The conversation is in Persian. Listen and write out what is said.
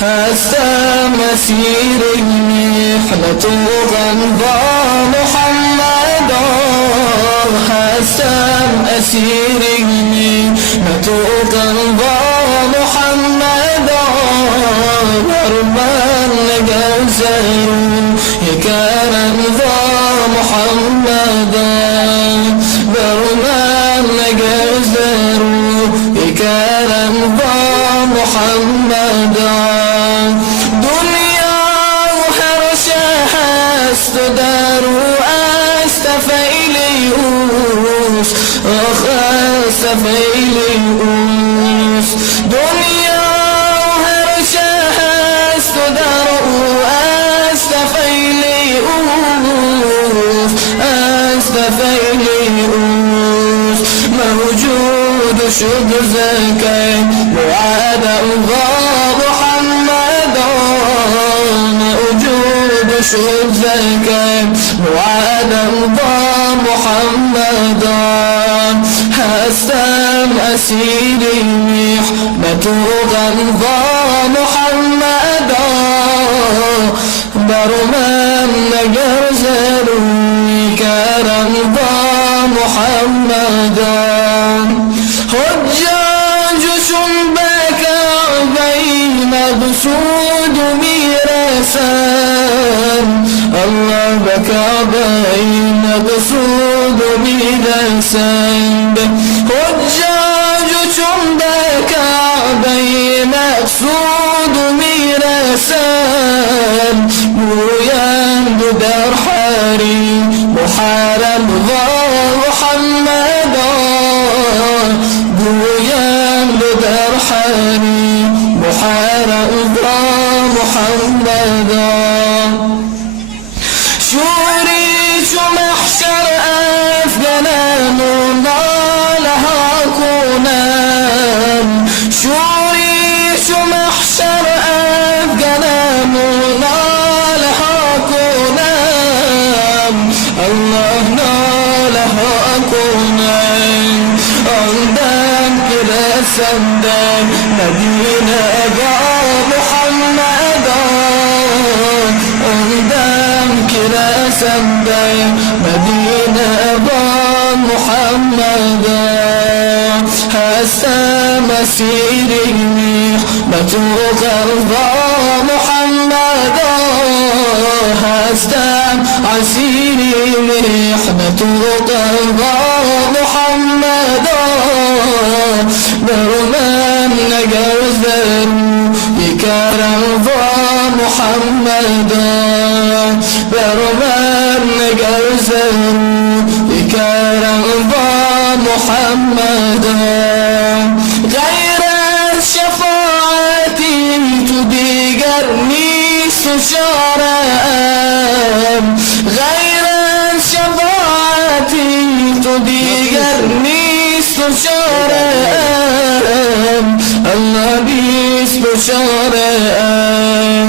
هستم مسیر محنت و غمبا محمدا، هستم اسیر محنت و غمبا محمدا، بر من نگذرو یکرم با محمدا، بر من نگذرو یکرم با محمدا. در و استفیلیوس آخ استفیلیوس، دنیا هر شهست در و استفیلیوس استفیلیوس، موجود شد زکی وعد الله محمدا، موجود شد زکی وعد الله محمدا، هستم اسیر محنت و غمبا محمدا، بر من نگذرو کرم با محمدا. حجاج چون به کعبه مقصود میرسند، الله به کعبه مقصود میرسند، حجاج چون به کعبه مقصود میرسند، گویند در حریم محرم و محمدا، گویند در حریم محرم و محمدا. شوری چو محشر افگنم و نالها کنم، شوری چو محشر افگنم و نالها کنم، الله نالها کنم، آن دم که رسندم مدینه با محمدا، آن دم که رسندم مدینه با محمدا، هستم اسیر محنت و غمبا محمدا، هستم اسیر محنت و غمبا محمدا، بر من نگذرو یکرم با محمدا، بر من نگذرو یکرم با محمدا. غیر از شفاعتی تو دیگر نیست و چاره‌ام، غیر از شفاعتی تو دیگر نیست و چاره‌ام، الله نیست و چاره‌ام،